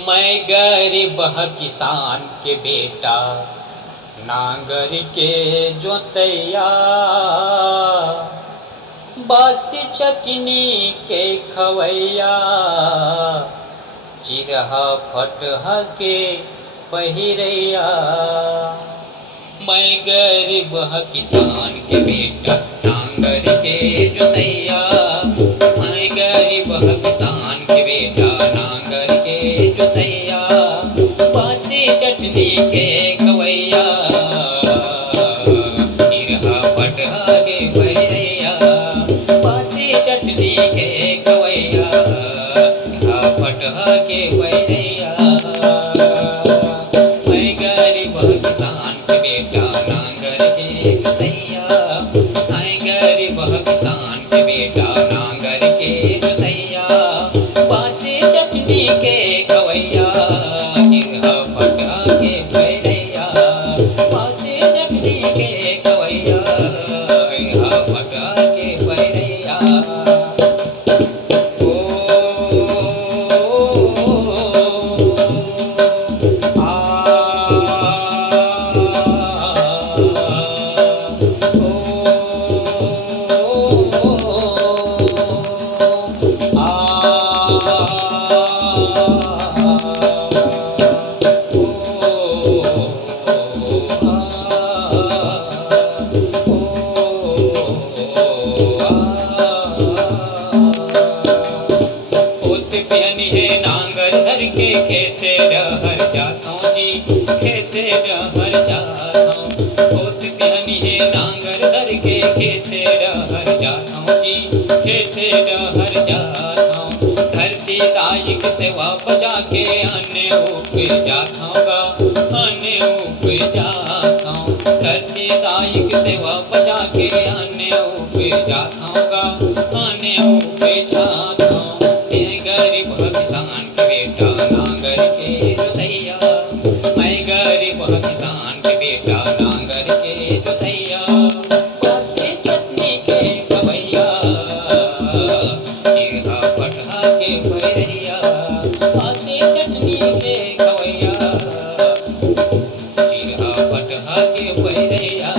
मैं गरीब किसान के बेटा, नांगर के जोतैया, बासी चटनी के खवैया, चिरहा फटहा के पहिरैया। मैं गरीब किसान के बेटा, नांगर के जोतैया। मैं गरीब किसान के बेटा, नांगर के जोतैया, बासी चटनी के खवैया, चिरहा फटहा के पहिरैया, बासी चटनी के खवैया, चिरहा फटहा के पहिरैया। मैं गरीब किसान के बेटा, नांगर के जोतैया। मैं गरीब किसान के बेटा, नांगर के जोतैया, बासी चटनी के खवैया, चिरहा फटहा के पहिरैया, बासी चटनी के खवैया, चिरहा फटहा के पहिरैया। नांगर धर के खेते रहर जाता हूँ जी, खेते रहर जाता हूँ। होत बिहनी है नांगर धर के खेते रहर जाता हूँ जी, खेते रहर जाता हूँ। धरती दाई की सेवा बजा के अन्य ऊपर जाता हूँ, अन्य ऊपर जाता हूँ। धरती दाई की सेवा बजा के अन्य ऊपर जाता हूँ, अन्य ऊपर जाता हूँ। गरीब किसान के बेटा, नांगर के जोतैया। मैं गरीब किसान के बेटा, नांगर के जोतैया, बासी चटनी के खवैया, चिरहा फटहा के पहिरैया, बासी चटनी के खवैया, चिरहा फटहा के पहिरैया।